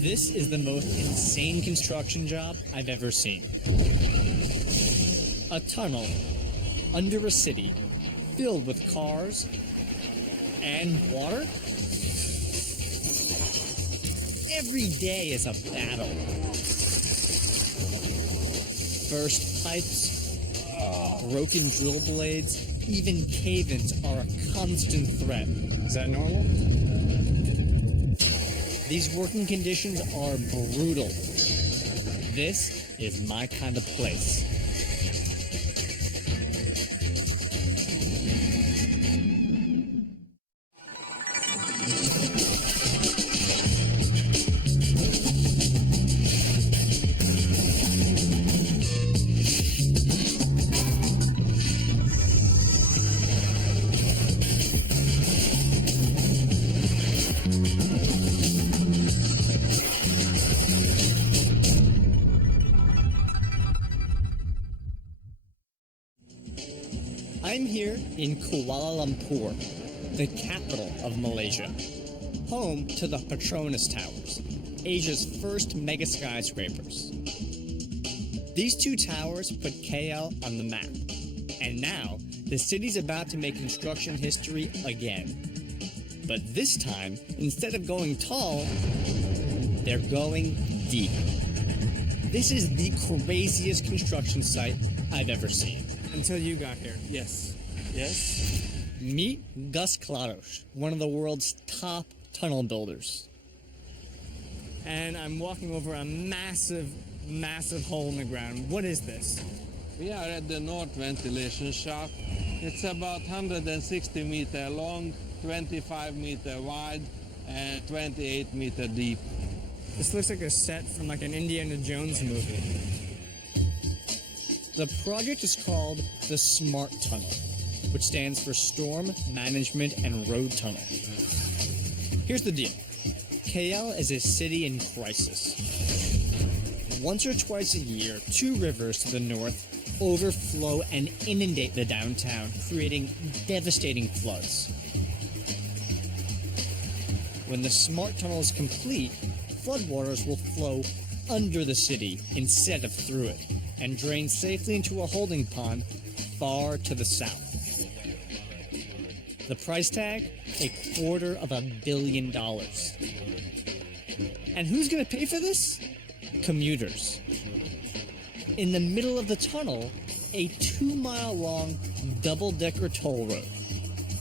This is the most insane construction job I've ever seen. A tunnel under a city filled with cars and water? Every day is a battle. Burst pipes, broken drill blades, even cave-ins are a constant threat. Is that normal? These working conditions are brutal. This is my kind of place. I'm here in Kuala Lumpur, the capital of Malaysia, home to the Petronas Towers, Asia's first mega skyscrapers. These two towers put KL on the map, and now the city's about to make construction history again. But this time, instead of going tall, they're going deep. This is the craziest construction site I've ever seen. Until you got here. Yes. Yes. Meet Gus Claros, one of the world's top tunnel builders. And I'm walking over a massive, massive hole in the ground. What is this? We are at the north ventilation shaft. It's about 160 meter long, 25 meter wide, and 28 meter deep. This looks like a set from like an Indiana Jones movie. The project is called the SMART Tunnel, which stands for Storm Management and Road Tunnel. Here's the deal. KL is a city in crisis. Once or twice a year, two rivers to the north overflow and inundate the downtown, creating devastating floods. When the SMART Tunnel is complete, floodwaters will flow under the city instead of through it, and drain safely into a holding pond far to the south. The price tag? $250 million. And who's gonna pay for this? Commuters. In the middle of the tunnel, a 2-mile-long double-decker toll road.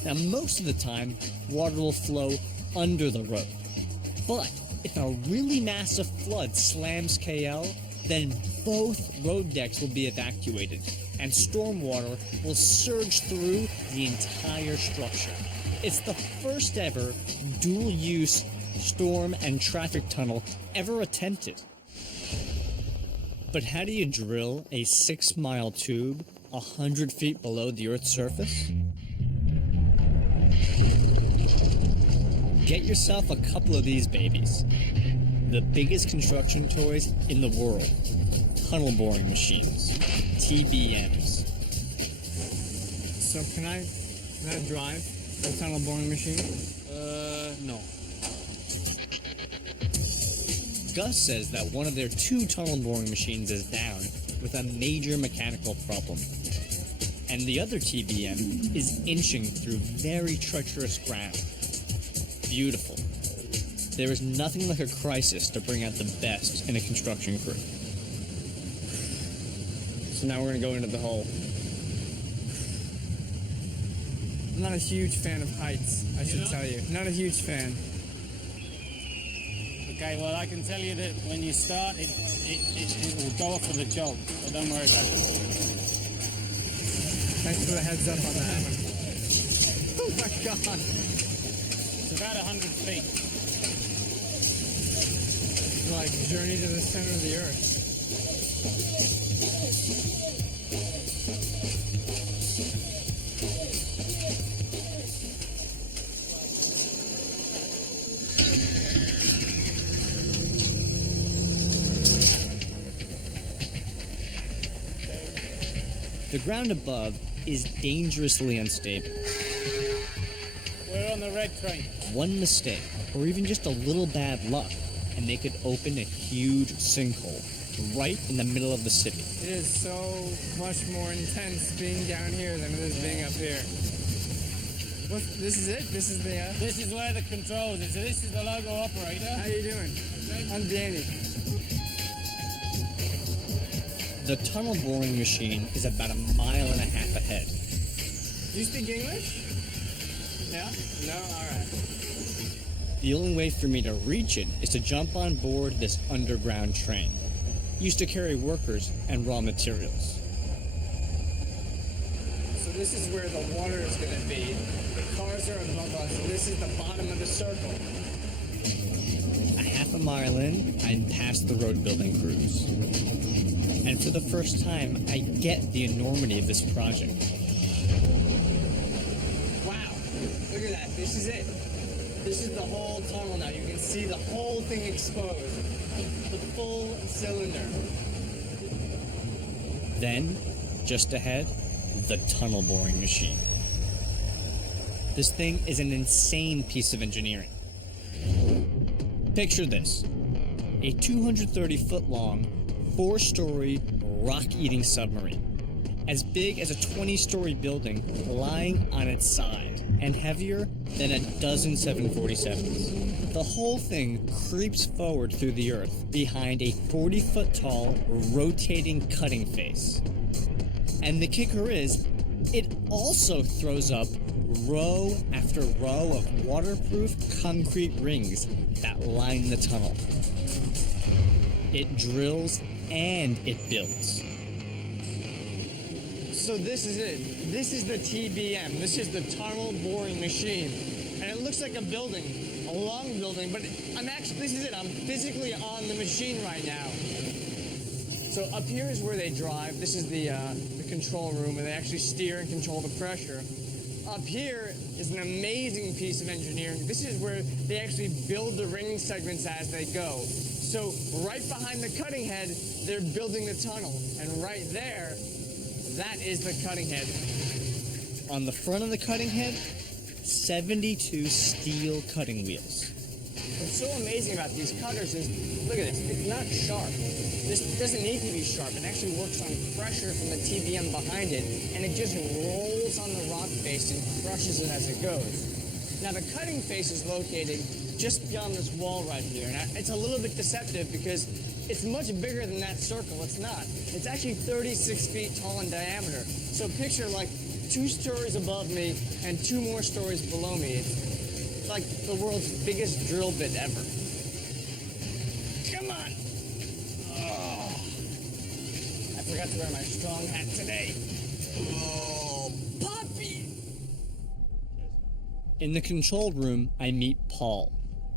Now, most of the time, water will flow under the road. But if a really massive flood slams KL, then both road decks will be evacuated, and stormwater will surge through the entire structure. It's the first ever dual-use storm and traffic tunnel ever attempted. But how do you drill a 6-mile tube 100 feet below the Earth's surface? Get yourself a couple of these babies. The biggest construction toys in the world. Tunnel boring machines. TBMs. So can I drive a tunnel boring machine? No. Gus says that one of their 2 tunnel boring machines is down with a major mechanical problem. And the other TBM is inching through very treacherous ground. Beautiful. There is nothing like a crisis to bring out the best in a construction crew. So now we're gonna go into the hole. I'm not a huge fan of heights, I should tell you. Not a huge fan. Okay, well, I can tell you that when you start, it will go off with a jolt, so don't worry about it. Thanks for the heads up on that one. Oh my god! It's about 100 feet. Like Journey to the Center of the Earth. The ground above is dangerously unstable. We're on the red train. One mistake, or even just a little bad luck, and they could open a huge sinkhole right in the middle of the city. It is so much more intense being down here than it is being up here. This is it? This is the... This is where the controls is. So this is the logo operator. How you doing? I'm Danny. The tunnel boring machine is about 1.5 miles ahead. Do you speak English? Yeah? No? Alright. The only way for me to reach it is to jump on board this underground train, used to carry workers and raw materials. So this is where the water is going to be. The cars are above us. This is the bottom of the circle. 1/2 mile in, I'm past the road building crews. And for the first time, I get the enormity of this project. Wow. Look at that. This is it. This is the whole tunnel now. You can see the whole thing exposed. The full cylinder. Then, just ahead, the tunnel boring machine. This thing is an insane piece of engineering. Picture this. A 230-foot-long, 4-story, rock-eating submarine. As big as a 20-story building lying on its side, and heavier than a dozen 747s. The whole thing creeps forward through the earth behind a 40-foot-tall, rotating cutting face. And the kicker is, it also throws up row after row of waterproof concrete rings that line the tunnel. It drills and it builds. So this is it. This is the TBM. This is the tunnel boring machine. And it looks like a building, a long building, but this is it. I'm physically on the machine right now. So up here is where they drive. This is the control room where they actually steer and control the pressure. Up here is an amazing piece of engineering. This is where they actually build the ring segments as they go. So right behind the cutting head, they're building the tunnel. And right there, that is the cutting head. On the front of the cutting head, 72 steel cutting wheels. What's so amazing about these cutters is, look at this, it's not sharp. This doesn't need to be sharp. It actually works on pressure from the TBM behind it, and it just rolls on the rock face and crushes it as it goes. Now the cutting face is located just beyond this wall right here, and it's a little bit deceptive because it's much bigger than that circle. It's not. It's actually 36 feet tall in diameter. So picture like 2 stories above me and 2 more stories below me. It's like the world's biggest drill bit ever. Come on. Oh, I forgot to wear my strong hat today. Oh, puppy. In the control room, I meet Paul,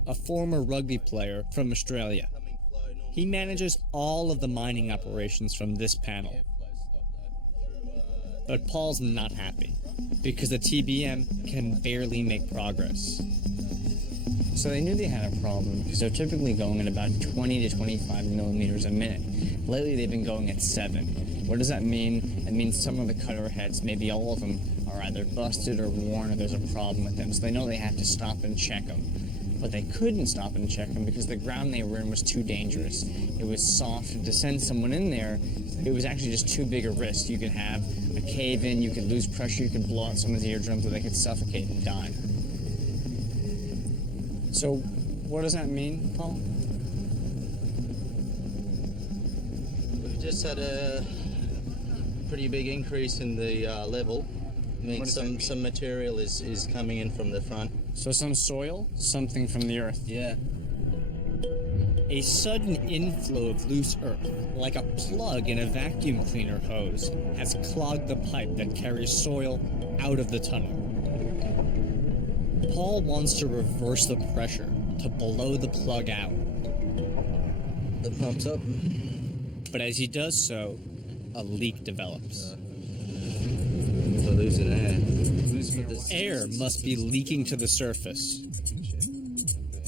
a former rugby player from Australia. He manages all of the mining operations from this panel. But Paul's not happy, because the TBM can barely make progress. So they knew they had a problem because they're typically going at about 20 to 25 millimeters a minute. Lately they've been going at 7. What does that mean? It means some of the cutter heads, maybe all of them, are either busted or worn or there's a problem with them. So they know they have to stop and check them. But they couldn't stop and check them because the ground they were in was too dangerous. It was soft, and to send someone in there, it was actually just too big a risk. You could have a cave-in, you could lose pressure, you could blow out someone's eardrums, or they could suffocate and die. So, what does that mean, Paul? We've just had a pretty big increase in the level. I mean, some material is coming in from the front. So some soil, something from the earth. Yeah. A sudden inflow of loose earth, like a plug in a vacuum cleaner hose, has clogged the pipe that carries soil out of the tunnel. Paul wants to reverse the pressure to blow the plug out. The pump's up. But as he does so, a leak develops. We're losing air. Air must be leaking to the surface.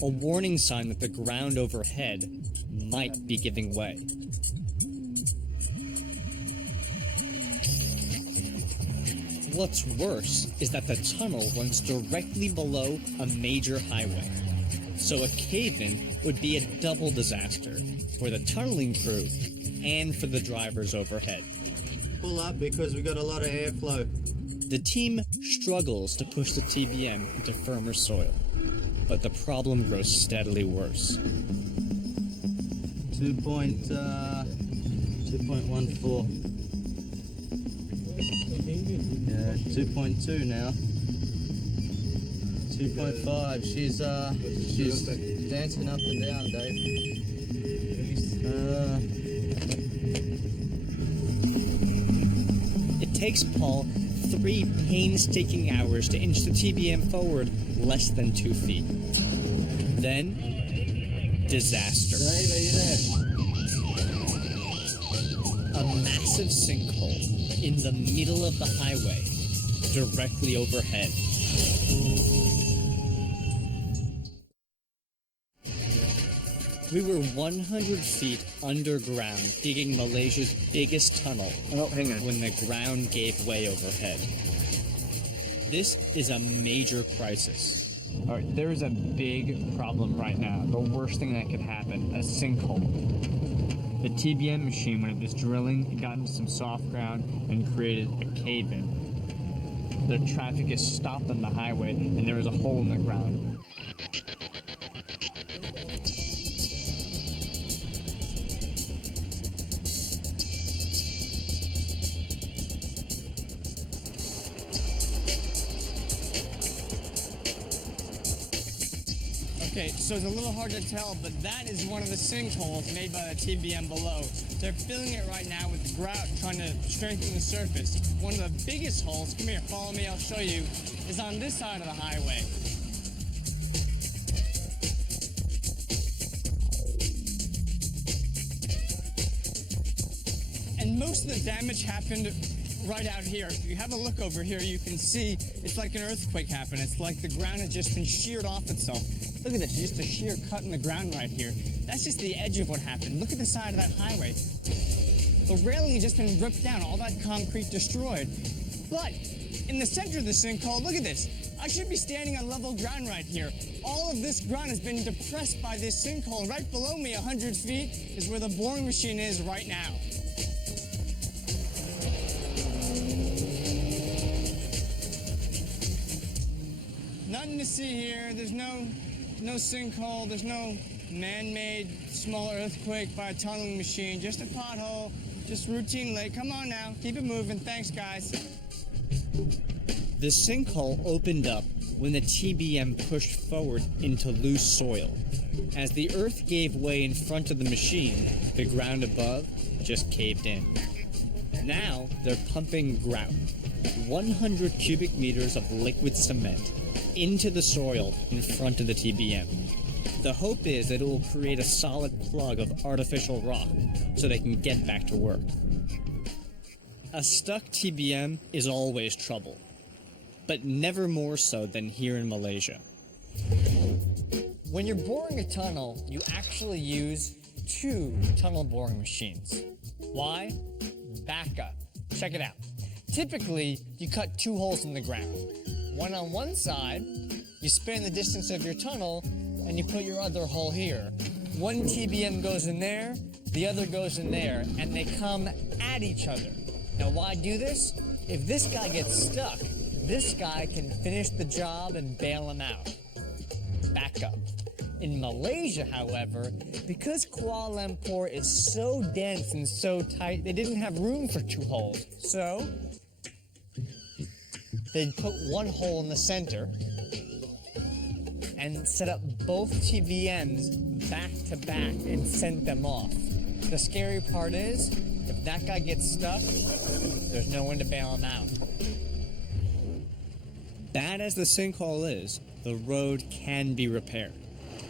A warning sign that the ground overhead might be giving way. What's worse is that the tunnel runs directly below a major highway. So a cave-in would be a double disaster for the tunneling crew and for the drivers overhead. Pull up because we got a lot of airflow. The team struggles to push the TBM into firmer soil, but the problem grows steadily worse. 2.14. Yeah, 2.2 now. 2.5. She's dancing up and down, Dave. It takes Paul 3 painstaking hours to inch the TBM forward less than 2 feet. Then, disaster. Dave, are you there? A massive sinkhole in the middle of the highway, directly overhead. We were 100 feet underground, digging Malaysia's biggest tunnel when the ground gave way overhead. This is a major crisis. All right, there is a big problem right now. The worst thing that could happen, a sinkhole. The TBM machine, when it was drilling, it got into some soft ground and created a cave-in. The traffic is stopped on the highway, and there is a hole in the ground. Okay, so it's a little hard to tell, but that is one of the sinkholes made by the TBM below. They're filling it right now with grout, trying to strengthen the surface. One of the biggest holes, come here, follow me, I'll show you, is on this side of the highway. And most of the damage happened right out here. If you have a look over here, you can see it's like an earthquake happened. It's like the ground has just been sheared off itself. Look at this, just a sheer cut in the ground right here. That's just the edge of what happened. Look at the side of that highway. The railing has just been ripped down, all that concrete destroyed. But in the center of the sinkhole, look at this. I should be standing on level ground right here. All of this ground has been depressed by this sinkhole. Right below me, 100 feet, is where the boring machine is right now. Nothing to see here. There's no sinkhole. There's no man-made small earthquake by a tunneling machine. Just a pothole. Just routine lake. Come on now. Keep it moving. Thanks, guys. The sinkhole opened up when the TBM pushed forward into loose soil. As the earth gave way in front of the machine, the ground above just caved in. Now they're pumping grout, 100 cubic meters of liquid cement, into the soil in front of the TBM. The hope is that it will create a solid plug of artificial rock so they can get back to work. A stuck TBM is always trouble, but never more so than here in Malaysia. When you're boring a tunnel, you actually use 2 tunnel boring machines. Why? Backup. Check it out. Typically, you cut 2 holes in the ground. One on one side, you span the distance of your tunnel, and you put your other hole here. One TBM goes in there, the other goes in there, and they come at each other. Now, why do this? If this guy gets stuck, this guy can finish the job and bail him out. Backup. In Malaysia, however, because Kuala Lumpur is so dense and so tight, they didn't have room for 2 holes. So, they'd put 1 hole in the center and set up both TBMs back to back and sent them off. The scary part is, if that guy gets stuck, there's no one to bail him out. Bad as the sinkhole is, the road can be repaired,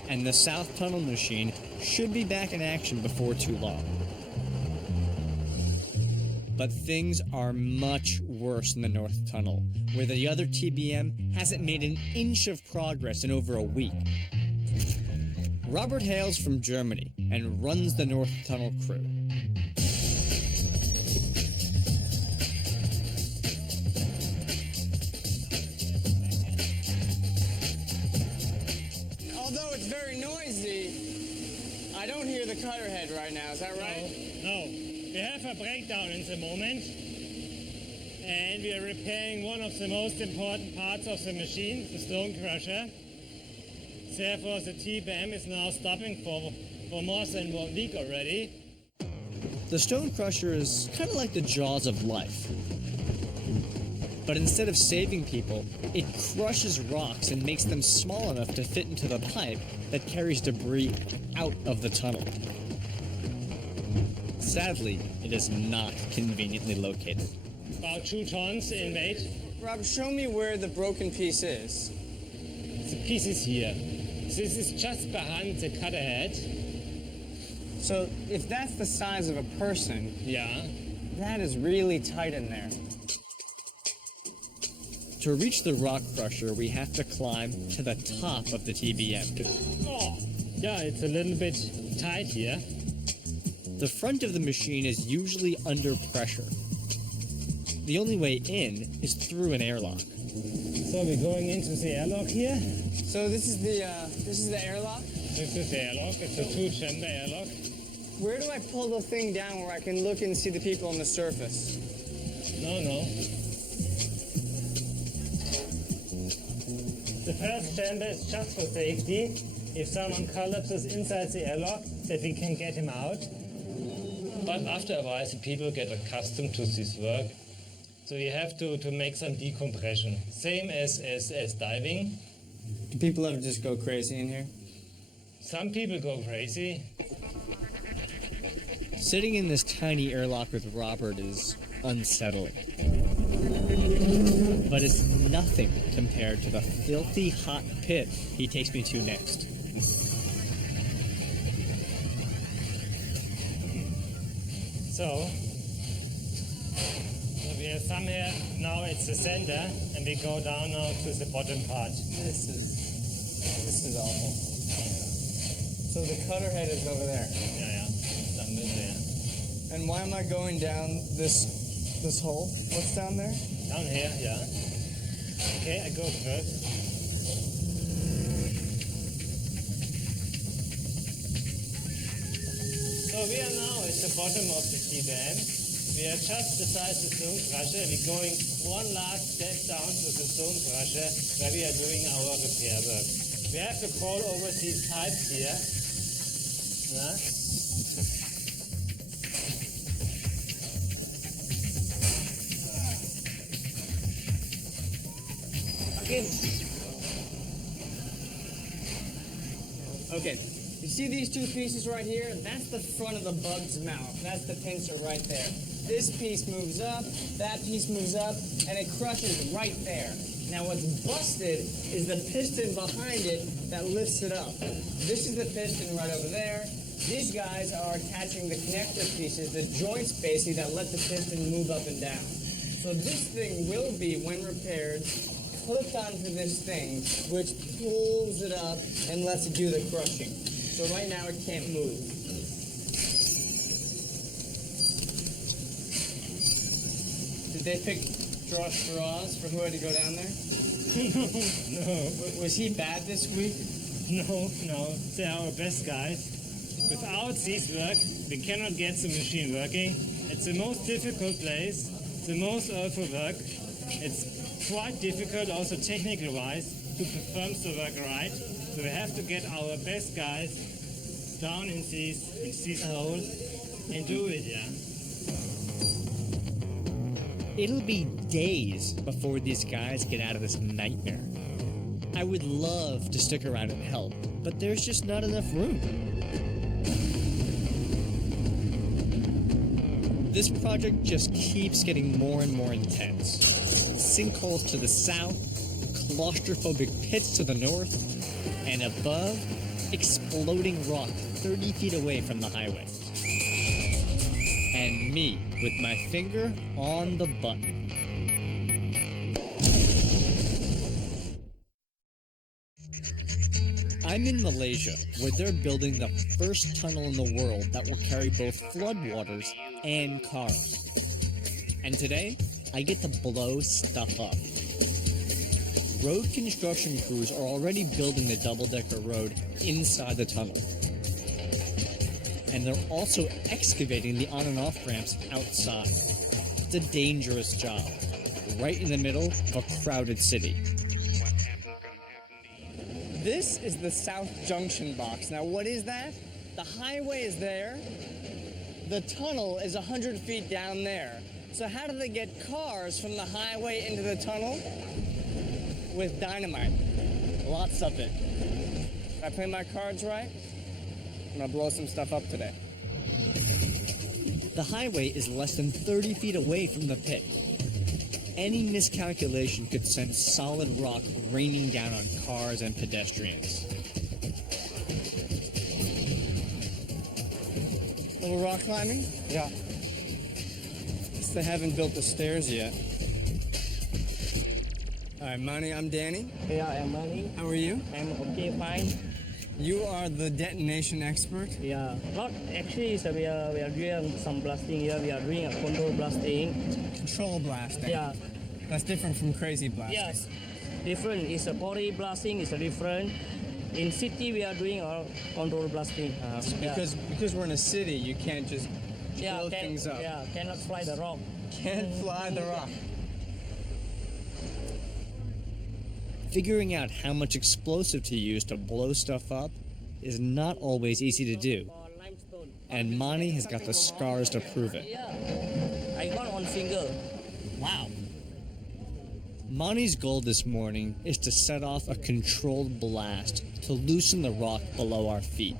and the South Tunnel machine should be back in action before too long. But things are much worse in the North Tunnel, where the other TBM hasn't made an inch of progress in over a week. Robert hails from Germany and runs the North Tunnel crew. Although although it's very noisy, I don't hear the cutter head right now. Is that right? No. We have a breakdown in the moment, and we are repairing one of the most important parts of the machine, the stone crusher. Therefore, the TBM is now stopping for more than 1 week already. The stone crusher is kind of like the jaws of life. But instead of saving people, it crushes rocks and makes them small enough to fit into the pipe that carries debris out of the tunnel. Sadly, it is not conveniently located. About 2 tons in weight. Rob, show me where the broken piece is. The piece is here. This is just behind the cutter head. So if that's the size of a person, Yeah. that is really tight in there. To reach the rock crusher, we have to climb to the top of the TBM. Oh, yeah, it's a little bit tight here. The front of the machine is usually under pressure. The only way in is through an airlock. So we're going into the airlock here. So this is the airlock. This is the airlock. It's a 2-chamber airlock. Where do I pull the thing down where I can look and see the people on the surface? No. The first chamber is just for safety. If someone collapses inside the airlock, that we can get him out. But after a while, the people get accustomed to this work. So you have to make some decompression. Same as diving. Do people ever just go crazy in here? Some people go crazy. Sitting in this tiny airlock with Robert is unsettling. But it's nothing compared to the filthy hot pit he takes me to next. So we are somewhere now it's the center, and we go down now to the bottom part. This is awful. So the cutter head is over there. Yeah. Down there. And why am I going down this hole? What's down there? Down here, yeah. Okay, I go first. So we are now at the bottom of the TBM. We are just beside the stone crusher. We're going one last step down to the stone crusher where we are doing our repair work. We have to crawl over these pipes here. Yeah. Okay. You see these 2 pieces right here? That's the front of the bug's mouth. That's the pincer right there. This piece moves up, that piece moves up, and it crushes right there. Now what's busted is the piston behind it that lifts it up. This is the piston right over there. These guys are attaching the connector pieces, the joints basically that let the piston move up and down. So this thing will be, when repaired, clipped onto this thing, which pulls it up and lets it do the crushing. So right now it can't move. Did they draw straws for who had to go down there? No. Was he bad this week? No. They are our best guys. Without this work, we cannot get the machine working. It's the most difficult place, the most awful work. It's quite difficult also technical-wise to perform the work right. So we have to get our best guys down in these holes and do it, yeah. It'll be days before these guys get out of this nightmare. I would love to stick around and help, but there's just not enough room. This project just keeps getting more and more intense. Sinkholes to the south, claustrophobic pits to the north, and above, exploding rock 30 feet away from the highway. And me with my finger on the button. I'm in Malaysia, where they're building the first tunnel in the world that will carry both floodwaters and cars. And today, I get to blow stuff up. road construction crews are already building the double-decker road inside the tunnel. And they're also excavating the on and off ramps outside. It's a dangerous job, right in the middle of a crowded city. This is the South Junction box. Now, what is that? The highway is there. The tunnel is 100 feet down there. So how do they get cars from the highway into the tunnel? With dynamite. Lots of it. If I play my cards right, I'm gonna blow some stuff up today. The highway is less than 30 feet away from the pit. Any miscalculation could send solid rock raining down on cars and pedestrians. Little rock climbing? Yeah. Guess they haven't built the stairs yet. All right, Manny, I'm Danny. Yeah, I'm Manny. How are you? I'm okay, fine. You are the detonation expert. Yeah, not actually. So we are doing some blasting here. We are doing a control blasting. Control blasting. Yeah. That's different from crazy blasting. Yes. Different. It's a body blasting. It's a different. In city we are doing our control blasting. Because we're in a city, you can't just blow things up. Yeah, cannot fly the rock. Can't fly the rock. Figuring out how much explosive to use to blow stuff up is not always easy to do, Limestone. and Mani has got the scars to prove it. Yeah. I got one finger. Wow. Mani's goal this morning is to set off a controlled blast to loosen the rock below our feet.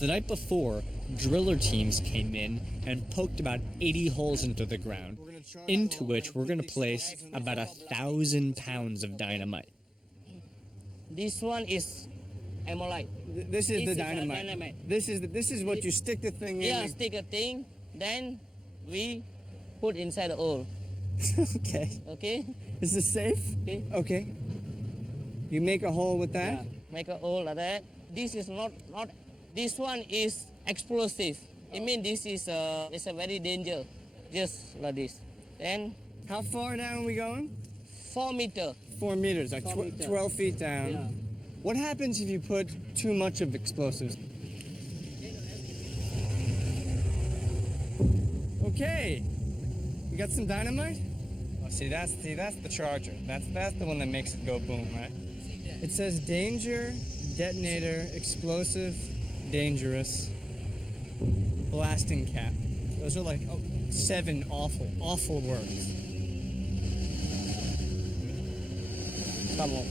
The night before, driller teams came in and poked about 80 holes into the ground, into which we're going to place about 1,000 pounds of dynamite. This one is amolite. This is the a dynamite. This is what you stick the thing in. Yeah, stick a thing. Then we put inside the hole. Okay. Okay. Is this safe? Okay. Okay. You make a hole with that? Yeah, make a hole like that. This is not. This one is explosive. I mean, this is it's a very danger. Just like this. Then How far down are we going? 4 meter. 4 meters, like 4 meters. 12 feet down. Yeah. What happens if you put too much of explosives? Okay. You got some dynamite? Oh, see that's the charger. That's the one that makes it go boom, right? It says danger, detonator, explosive, dangerous, blasting cap. Those are like 7 awful words. Some more.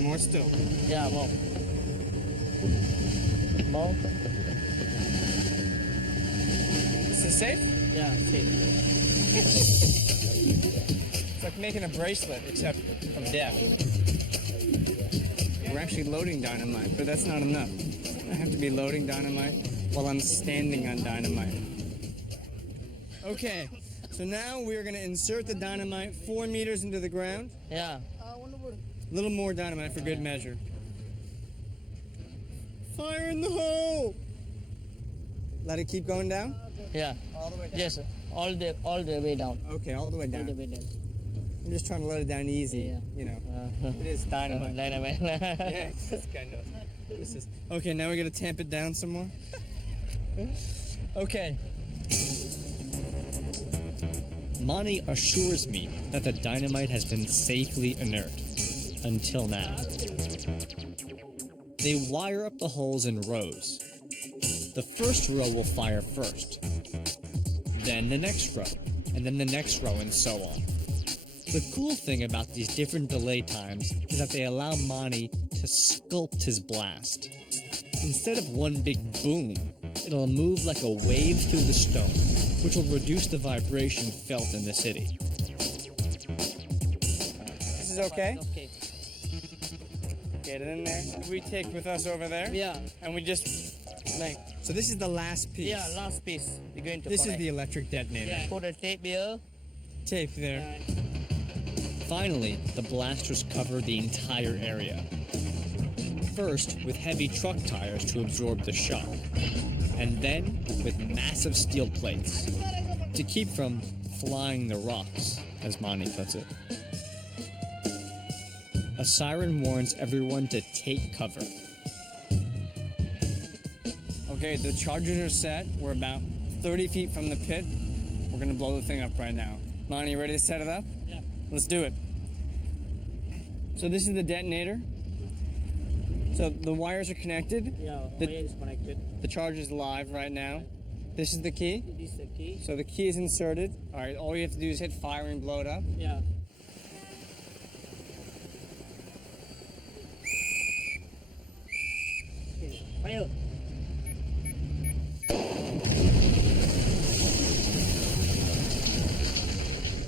More still. Yeah, more. More. Is this safe? Yeah, see. It's like making a bracelet, except from death. We're actually loading dynamite, but that's not enough. I have to be loading dynamite while I'm standing on dynamite. Okay, so now we're going to insert the dynamite 4 meters into the ground. Yeah. A little more dynamite for good measure. Fire in the hole! Let it keep going down? Yeah. All the way down. Yes, all the way down. Okay, all the way All the down. way down. I'm just trying to let it down easy, Yeah. you know. It is dynamite. Dynamite. Yeah, this guy knows. This is okay. Now we're gonna tamp it down some more. Okay. Mani assures me that the dynamite has been safely inert. Until now. They wire up the holes in rows. The first row will fire first, then the next row, and then the next row, and so on. The cool thing about these different delay times is that they allow Mani to sculpt his blast. Instead of one big boom, it'll move like a wave through the stone, which will reduce the vibration felt in the city. This is okay. Okay. Get it in there. We take with us over there. Yeah. And we just Like. So this is the last piece. Yeah, last piece. We're going to This is connect. the electric detonator. Yeah. Put a tape here. Tape there. Finally, the blasters cover the entire area. First, with heavy truck tires to absorb the shock, and then with massive steel plates to keep from flying the rocks. as Monty puts it. A siren warns everyone to take cover. Okay, the chargers are set. We're about 30 feet from the pit. We're gonna blow the thing up right now. Monty, you ready to set it up? Yeah. Let's do it. So this is the detonator. So the wires are connected. Yeah, The- wire is connected. The charge is live right now. This is the key. This is the key. So the key is inserted. All right, all you have to do is hit fire and blow it up. Yeah. Okay, fire.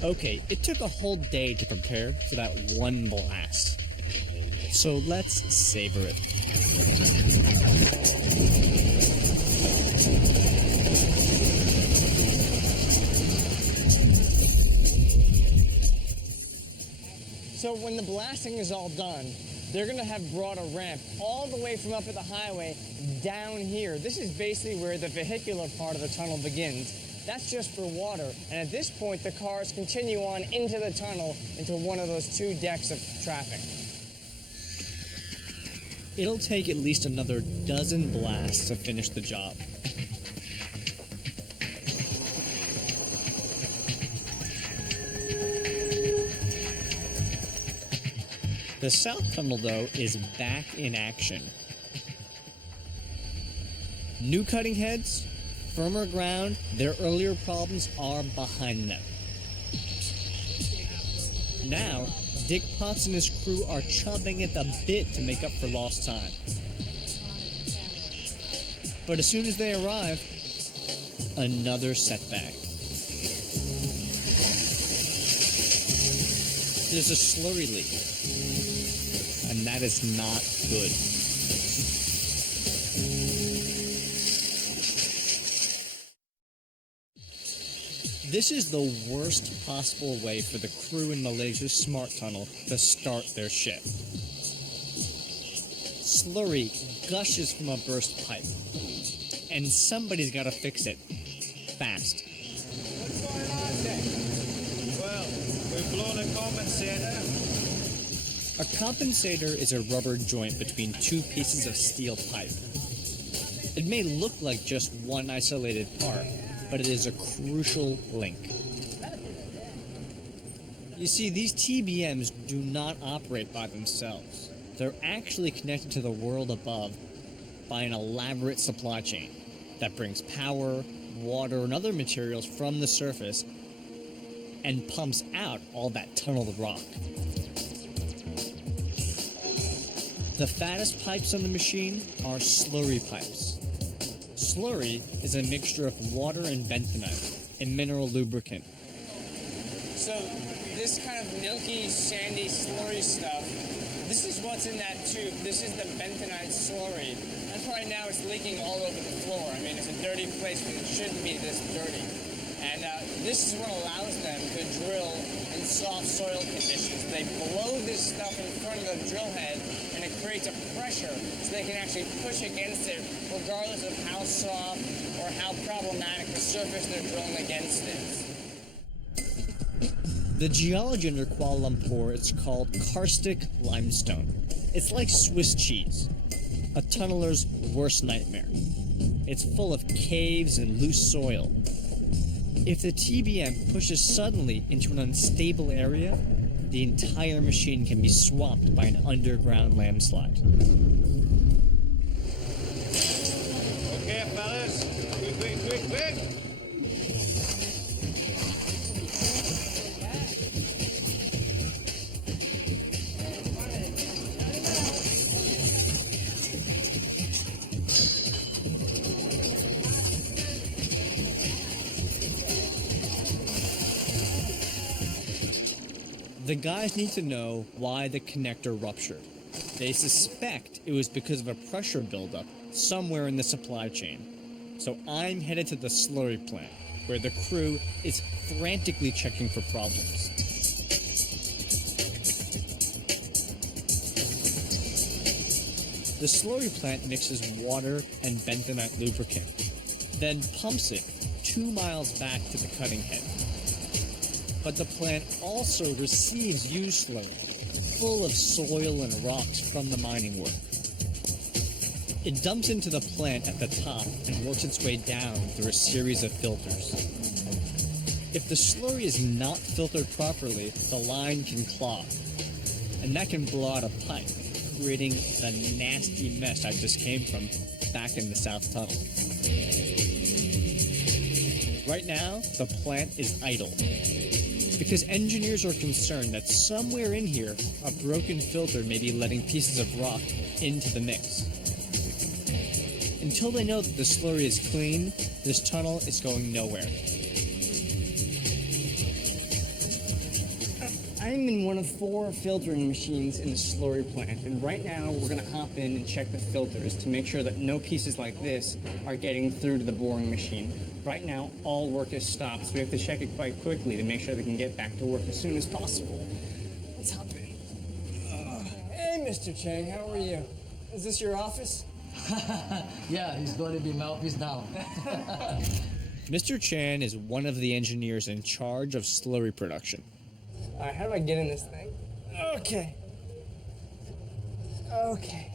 Okay, it took a whole day to prepare for that one blast. So let's savor it. So when the blasting is all done, they're gonna have brought a ramp all the way from up at the highway down here. This is basically where the vehicular part of the tunnel begins. That's just for water. And at this point, the cars continue on into the tunnel into one of those two decks of traffic. It'll take at least another dozen blasts to finish the job. The South Tunnel, though, is back in action. New cutting heads, firmer ground, their earlier problems are behind them. Now, Dick Potts and his crew are chomping at the bit to make up for lost time. But as soon as they arrive, another setback. There's a slurry leak, and that is not good. This is the worst possible way for the crew in Malaysia's Smart Tunnel to start their shift. Slurry gushes from a burst pipe, and somebody's got to fix it fast. What's going on then? Well, we've blown a compensator. A compensator is a rubber joint between two pieces of steel pipe. It may look like just one isolated part, but it is a crucial link. You see, these TBMs do not operate by themselves. They're actually connected to the world above by an elaborate supply chain that brings power, water, and other materials from the surface and pumps out all that tunneled rock. The fattest pipes on the machine are slurry pipes. Slurry is a mixture of water and bentonite, a mineral lubricant. So this kind of milky, sandy, slurry stuff, this is what's in that tube. This is the bentonite slurry. That's why now it's leaking all over the floor. I mean, it's a dirty place, but it shouldn't be this dirty. And this is what allows them to drill in soft soil conditions. They blow this stuff in front of the drill head, and it creates a pressure so they can actually push against it regardless of how soft or how problematic the surface they're drilling against is. The geology under Kuala Lumpur is called karstic limestone. It's like Swiss cheese, a tunneler's worst nightmare. It's full of caves and loose soil. If the TBM pushes suddenly into an unstable area, the entire machine can be swamped by an underground landslide. Okay, fellas. Quick. The guys need to know why the connector ruptured. They suspect it was because of a pressure buildup somewhere in the supply chain. So I'm headed to the slurry plant, where the crew is frantically checking for problems. The slurry plant mixes water and bentonite lubricant, then pumps it 2 miles back to the cutting head. But the plant also receives used slurry, full of soil and rocks from the mining work. It dumps into the plant at the top and works its way down through a series of filters. If the slurry is not filtered properly, the line can clog, and that can blow out a pipe, creating the nasty mess I just came from back in the South Tunnel. Right now, the plant is idle, because engineers are concerned that somewhere in here, a broken filter may be letting pieces of rock into the mix. Until they know that the slurry is clean, this tunnel is going nowhere. I'm in one of 4 filtering machines in the slurry plant, and right now we're going to hop in and check the filters to make sure that no pieces like this are getting through to the boring machine. Right now, all work is stopped, so we have to check it quite quickly to make sure they can get back to work as soon as possible. Let's hop in. Hey, Mr. Chang, how are you? Is this your office? Yeah, it's going to be my office now. Mr. Chan is one of the engineers in charge of slurry production. All right, how do I get in this thing? Okay. Okay.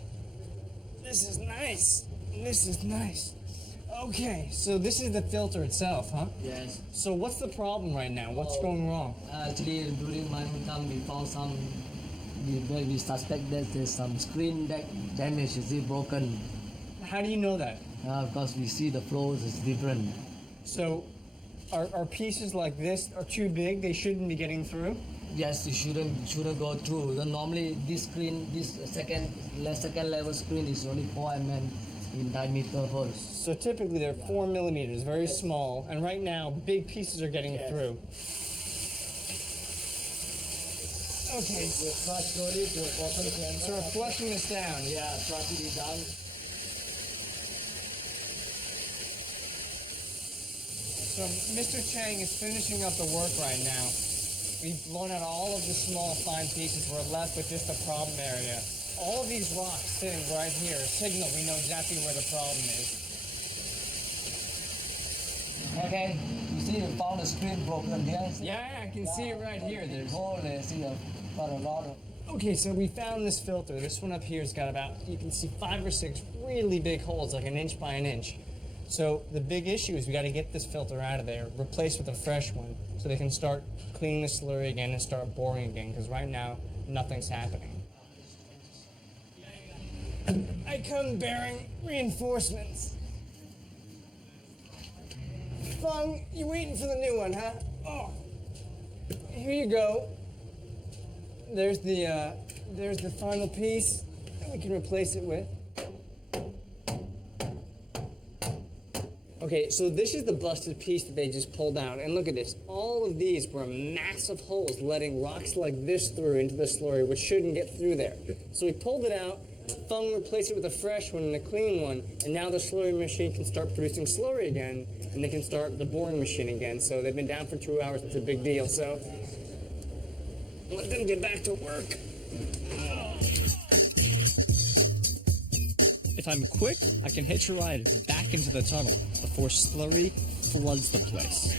This is nice. This is nice. Okay, so this is the filter itself, huh? Yes. So what's the problem right now? What's going wrong? Actually, during mining time, we found we suspect that there's some screen that damage is broken. How do you know that? Because we see the flows is different. So are pieces like this are too big? They shouldn't be getting through? Yes, it shouldn't go through. Normally, this screen, this second level screen is only 4 mm in diameter holes. So typically they're 4 millimeters, very small, and right now big pieces are getting through. Okay. We'll flush slowly to the bottom camera. So we're flushing this down. Yeah, flush it down. So Mr. Chang is finishing up the work right now. We've blown out all of the small fine pieces. We're left with just the problem area. All of these rocks sitting right here signal we know exactly where the problem is. Okay, you see we found the screen broken here. Yeah, I can see it right here. There's hole there, see got a lot of. Okay, so we found this filter. This one up here has got about, you can see 5 or 6 really big holes, like 1 inch by 1 inch. So the big issue is we got to get this filter out of there, replace with a fresh one, so they can start cleaning the slurry again and start boring again, because right now, nothing's happening. I come bearing reinforcements. Fung, you waiting for the new one, huh? Oh, here you go. There's the final piece that we can replace it with. Okay, so this is the busted piece that they just pulled out, and look at this. All of these were massive holes letting rocks like this through into the slurry, which shouldn't get through there. So we pulled it out, Fung replaced it with a fresh one and a clean one, and now the slurry machine can start producing slurry again, and they can start the boring machine again. So they've been down for 2 hours, it's a big deal, so let them get back to work. If I'm quick, I can hitch a ride back into the tunnel before slurry floods the place.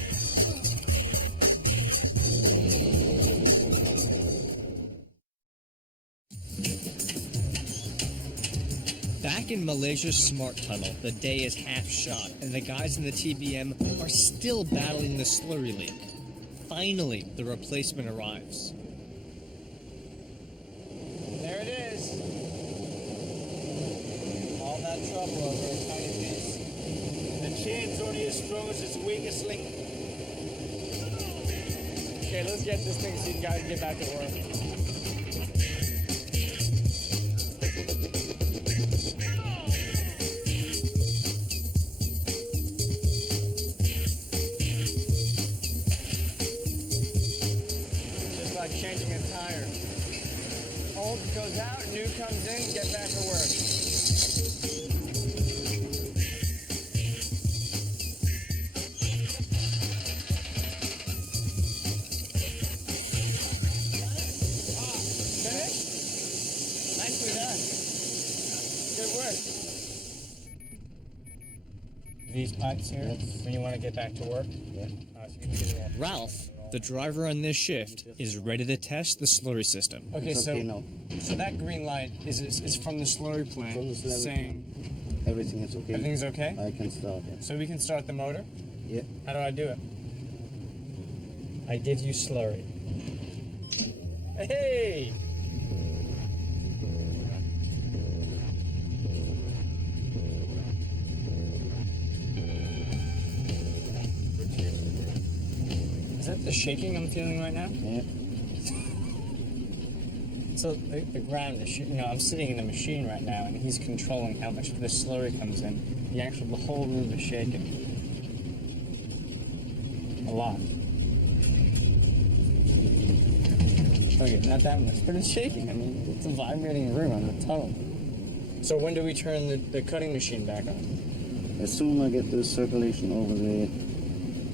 Back in Malaysia's Smart Tunnel, the day is half shot, and the guys in the TBM are still battling the slurry leak. Finally, the replacement arrives. There it is. All that trouble over a tiny piece. The chain's only as strong as its weakest link. Okay, let's get this thing so you guys get back to work. Just like changing a tire. Old goes out, new comes in, get back to work. these pipes here when you want to get back to work? Yeah. So you can get it all. Ralph, the driver on this shift, is ready to test the slurry system. Okay, It's okay now. so that green light is from the slurry plant From the slurry saying Everything is okay. everything's okay? I can start. Yeah. So we can start the motor? Yeah. How do I do it? I give you slurry. Hey! Is that the shaking I'm feeling right now? Yeah. So the ground is, I'm sitting in the machine right now, and he's controlling how much of the slurry comes in. The whole room is shaking. A lot. Okay, not that much, but it's shaking. I mean, it's a vibrating room on the tunnel. So when do we turn the cutting machine back on? As soon as I get the circulation over the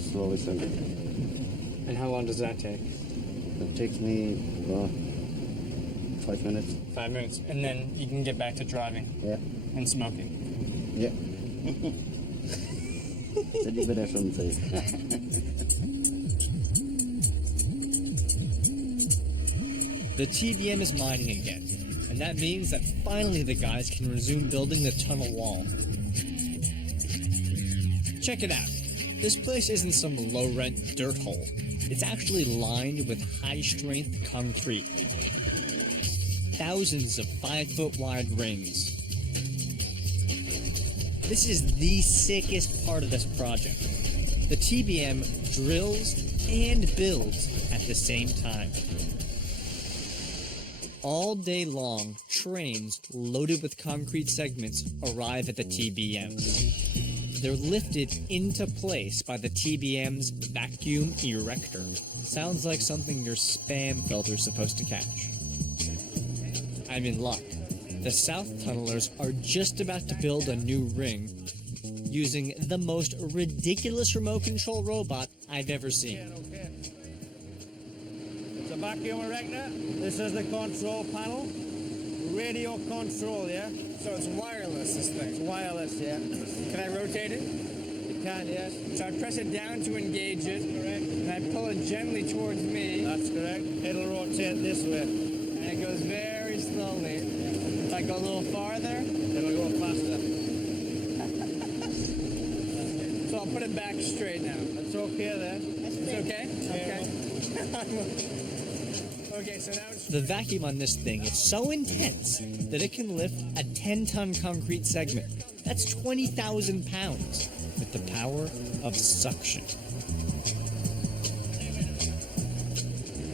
slowly circuit. And how long does that take? It takes me 5 minutes. 5 minutes. And then you can get back to driving Yeah. and smoking. Yeah. Said you better shouldn't say. The TBM is mining again, and that means that finally the guys can resume building the tunnel wall. Check it out. This place isn't some low-rent dirt hole. It's actually lined with high-strength concrete. Thousands of 5-foot-wide rings. This is the sickest part of this project. The TBM drills and builds at the same time. All day long, trains loaded with concrete segments arrive at the TBM. They're lifted into place by the TBM's vacuum erector. Sounds like something your spam filter's supposed to catch. I'm in luck. The South Tunnelers are just about to build a new ring using the most ridiculous remote control robot I've ever seen. It's a vacuum erector. This is the control panel. Radio control, yeah? So it's wireless, this thing. It's wireless, yeah. Can I rotate it? You can, yes. So I press it down to engage it, Correct. and I pull it gently towards me, That's correct. It'll rotate this way. and it goes very slowly. If I go a little farther, It'll go faster. so I'll put it back straight now. That's okay then. It's okay? Okay. Okay, so now it's... The vacuum on this thing is so intense that it can lift a 10-ton concrete segment. That's 20,000 pounds with the power of suction.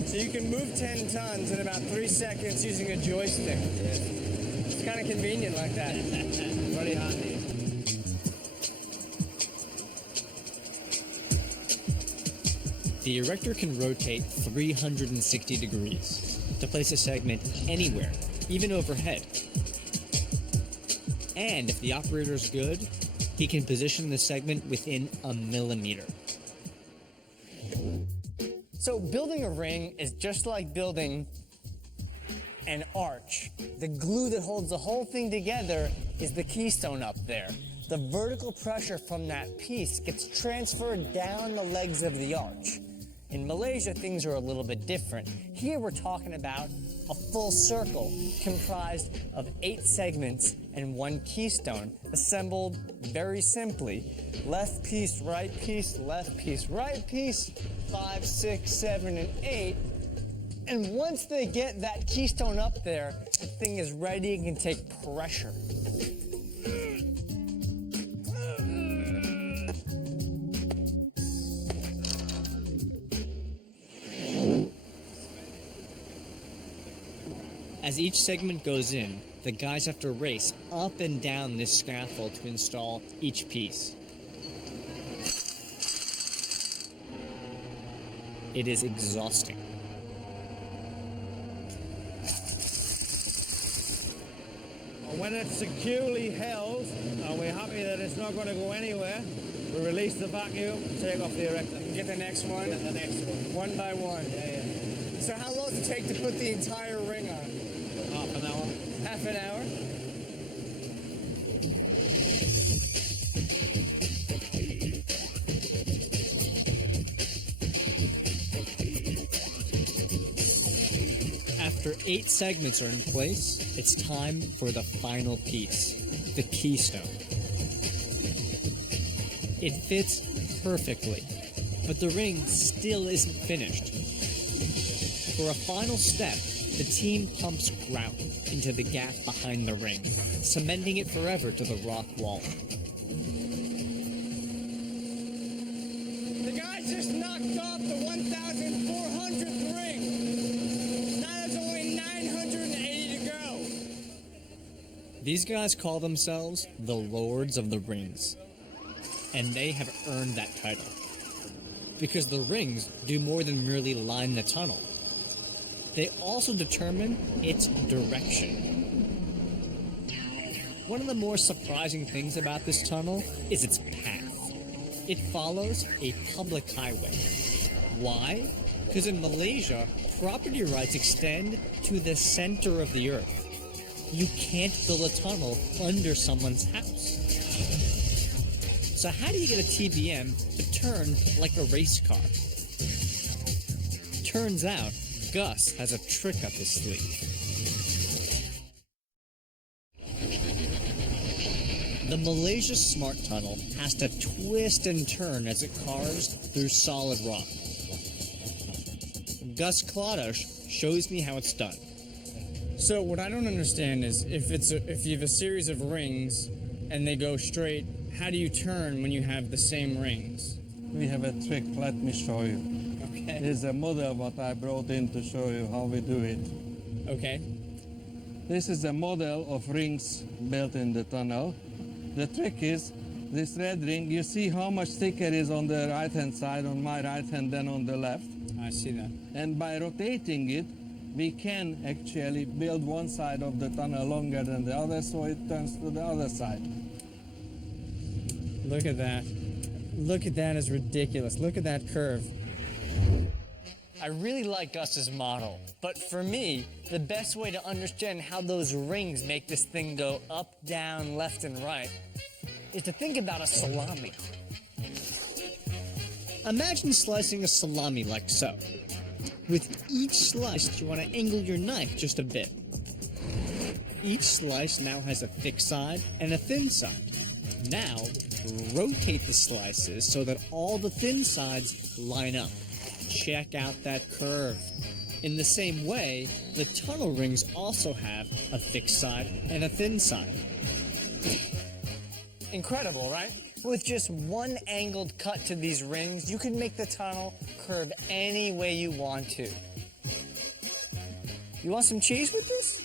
So you can move 10 tons in about 3 seconds using a joystick. It's kind of convenient like that. Very handy. The erector can rotate 360 degrees to place a segment anywhere, even overhead. And if the operator's good, he can position the segment within a millimeter. So building a ring is just like building an arch. The glue that holds the whole thing together is the keystone up there. The vertical pressure from that piece gets transferred down the legs of the arch. In Malaysia, things are a little bit different. Here we're talking about a full circle comprised of 8 segments and 1 keystone, assembled very simply. Left piece, right piece, left piece, right piece, 5, 6, 7, and 8. And once they get that keystone up there, the thing is ready and can take pressure. As each segment goes in, the guys have to race up and down this scaffold to install each piece. It is exhausting. When it's securely held, and we're happy that it's not going to go anywhere, we release the vacuum, take off the erector. Get the next one? Get the next one. One by one. Yeah. So how long does it take to put the entire ring on? Half an hour. Half an hour? 8 segments are in place, it's time for the final piece, the keystone. It fits perfectly, but the ring still isn't finished. For a final step, the team pumps grout into the gap behind the ring, cementing it forever to the rock wall. The guys just knocked off the 1,400th ring. Now there's only 980 to go. These guys call themselves the Lords of the Rings, and they have earned that title. Because the rings do more than merely line the tunnel. They also determine its direction. One of the more surprising things about this tunnel is its path. It follows a public highway. Why? Because in Malaysia, property rights extend to the center of the earth. You can't build a tunnel under someone's house. So how do you get a TBM to turn like a race car? Turns out, Gus has a trick up his sleeve. The Malaysia Smart Tunnel has to twist and turn as it carves through solid rock. Gus Kladosh shows me how it's done. So what I don't understand is if you have a series of rings and they go straight, how do you turn when you have the same rings? We have a trick, let me show you. Okay. Here's a model what I brought in to show you how we do it. Okay. This is a model of rings built in the tunnel. The trick is, this red ring, you see how much thicker is on the right hand side, on my right hand than on the left. I see that. And by rotating it, we can actually build one side of the tunnel longer than the other, so it turns to the other side. Look at that. Look at that, is ridiculous. Look at that curve. I really like Gus's model, but for me, the best way to understand how those rings make this thing go up, down, left, and right is to think about a salami. Imagine slicing a salami like so. With each slice, you want to angle your knife just a bit. Each slice now has a thick side and a thin side. Now, rotate the slices so that all the thin sides line up. Check out that curve. In the same way, the tunnel rings also have a thick side and a thin side. Incredible, right? With just one angled cut to these rings, you can make the tunnel curve any way you want to. You want some cheese with this?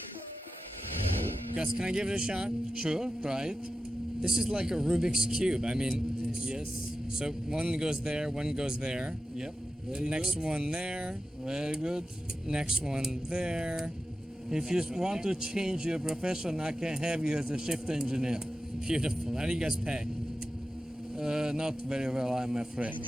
Gus, can I give it a shot? Sure, try it. This is like a Rubik's Cube. I mean, Yes. so one goes there, one goes there. Yep. Very Next good. one there. Very good. Next one there. If you want to change your profession, I can have you as a shift engineer. Beautiful. How do you guys pay? Not very well, I'm afraid.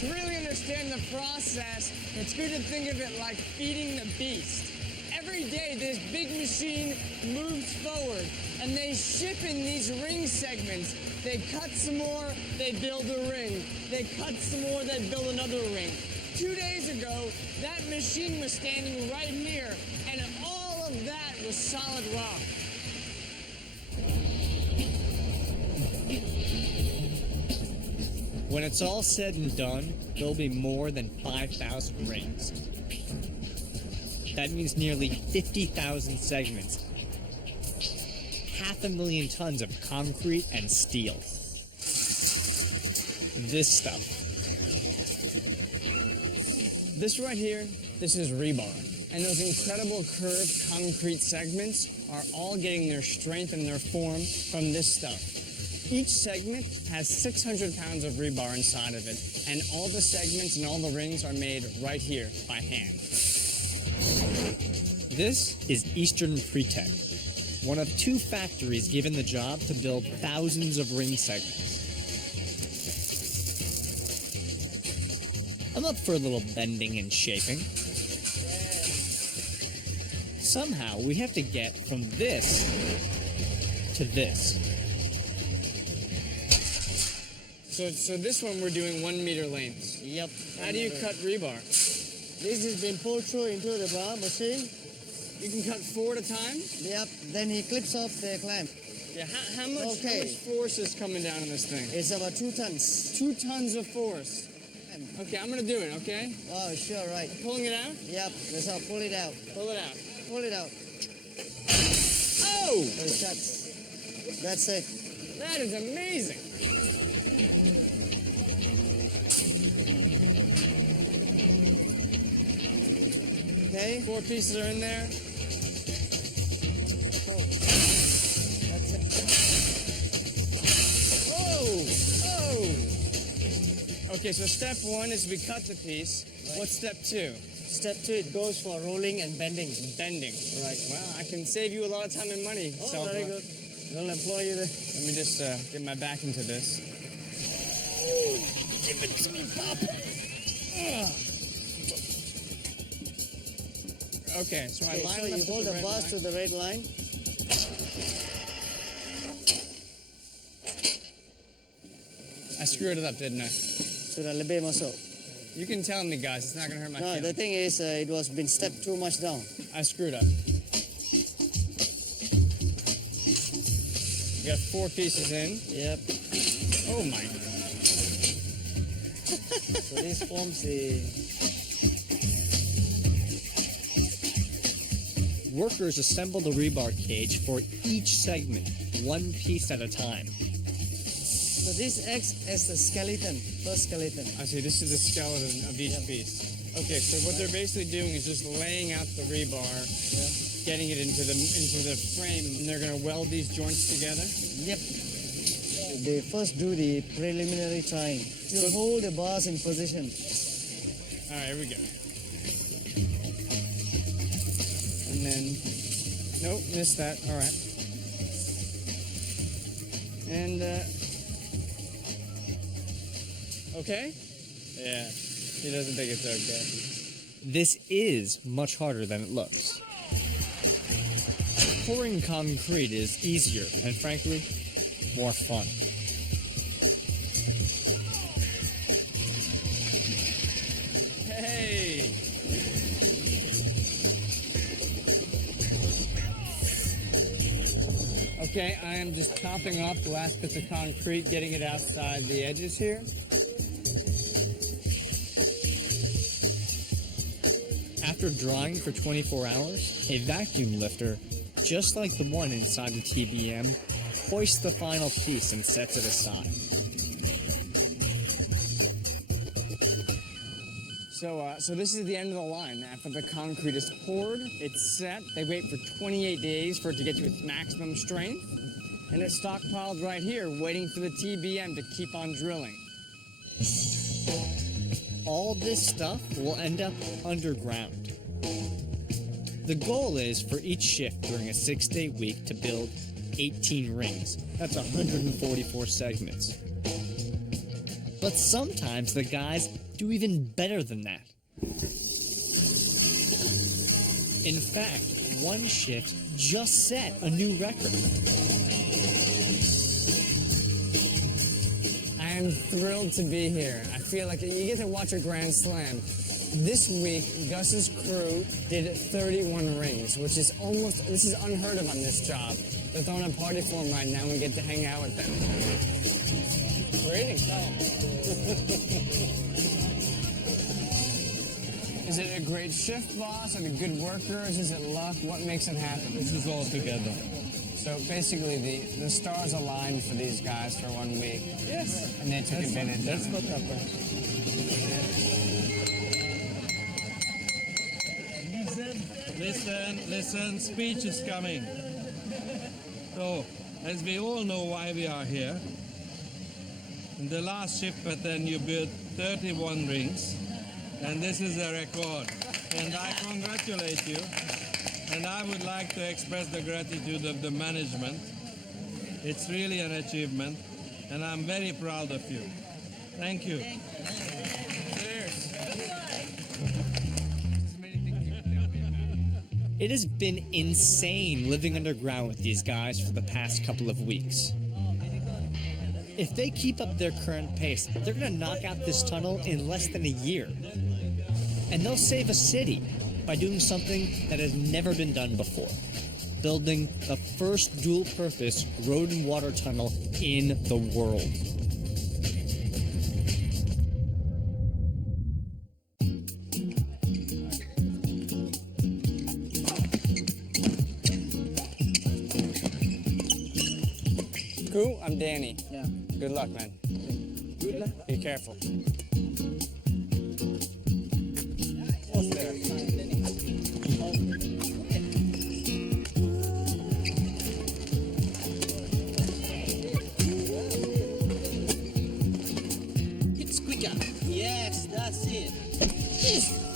To really understand the process, it's good to think of it like feeding the beast. Every day, this big machine moves forward, and they ship in these ring segments. They cut some more, they build a ring. They cut some more, they build another ring. 2 days ago, that machine was standing right here, and all of that was solid rock. When it's all said and done, there'll be more than 5,000 rings. That means nearly 50,000 segments, 500,000 tons of concrete and steel. This stuff. This right here, this is rebar. And those incredible curved concrete segments are all getting their strength and their form from this stuff. Each segment has 600 pounds of rebar inside of it, and all the segments and all the rings are made right here by hand. This is Eastern Pretech, one of 2 factories given the job to build thousands of ring segments. I'm up for a little bending and shaping. Somehow we have to get from this to this. So this one we're doing 1 meter lengths. Yep. How do you cut rebar? This has been pulled through into the bar machine. You can cut 4 at a time? Yep. Then he clips off the clamp. Yeah, how much force is coming down on this thing? It's about 2 tons. 2 tons of force. Okay, I'm gonna do it, okay? Oh, sure, right. Pulling it out? Yep. That's how. Pull it out. Pull it out. Pull it out. Oh! So it shuts. That's it. That is amazing. Okay. 4 pieces are in there. That's it. Oh! Oh! Okay, so step 1 is we cut the piece. Right. What's step 2? Step 2, it goes for rolling and bending. Bending. Right. Well, I can save you a lot of time and money. Oh, very good. We'll employ you there. Let me just get my back into this. Give it to me, Pop. Okay, so I Okay, line so it up you hold with the red bars line. to the red line. I screwed it up, didn't I? Sudah lebih masuk. You can tell me, guys. It's not gonna hurt my No, the feelings. thing is, it was been stepped too much down. I screwed up. We got 4 pieces in. Yep. Oh my! So this forms the. Workers assemble the rebar cage for each segment, one piece at a time. So this acts as the skeleton, first skeleton. I see. This is the skeleton of each piece. Okay, so what they're basically doing is just laying out the rebar, getting it into the frame, and they're gonna weld these joints together. Yep. They first do the preliminary tying to hold the bars in position. All right, here we go. And then, nope, missed that. All right. And, okay? Yeah, he doesn't think it's okay. This is much harder than it looks. Pouring concrete is easier and, frankly, more fun. Hey! Okay, I am just topping off the last bits of concrete, getting it outside the edges here. After drying for 24 hours, a vacuum lifter, just like the one inside the TBM, hoists the final piece and sets it aside. So this is the end of the line. After the concrete is poured, it's set. They wait for 28 days for it to get to its maximum strength. And it's stockpiled right here, waiting for the TBM to keep on drilling. All this stuff will end up underground. The goal is for each shift during a 6-day week to build 18 rings. That's 144 segments. But sometimes the guys do even better than that. In fact, one shift just set a new record. I am thrilled to be here. I feel like you get to watch a Grand Slam. This week, Gus's crew did 31 rings, which is this is unheard of on this job. They're throwing a party for them right now, and we get to hang out with them. Greetings. Is it a great shift, boss? Are they good workers? Is it luck? What makes it happen? This is all together. So basically, the stars aligned for these guys for 1 week. Yes. And they took advantage. That's what happened. Listen, speech is coming. So, as we all know why we are here, in the last shift pattern you built 31 rings, and this is a record. And I congratulate you, and I would like to express the gratitude of the management. It's really an achievement, and I'm very proud of you. Thank you. It has been insane living underground with these guys for the past couple of weeks. If they keep up their current pace, they're going to knock out this tunnel in less than a year. And they'll save a city by doing something that has never been done before. Building the first dual-purpose road and water tunnel in the world. Cool, I'm Danny. Yeah. Good luck, man. Good luck. Be careful. It's quicker. Yes, that's it.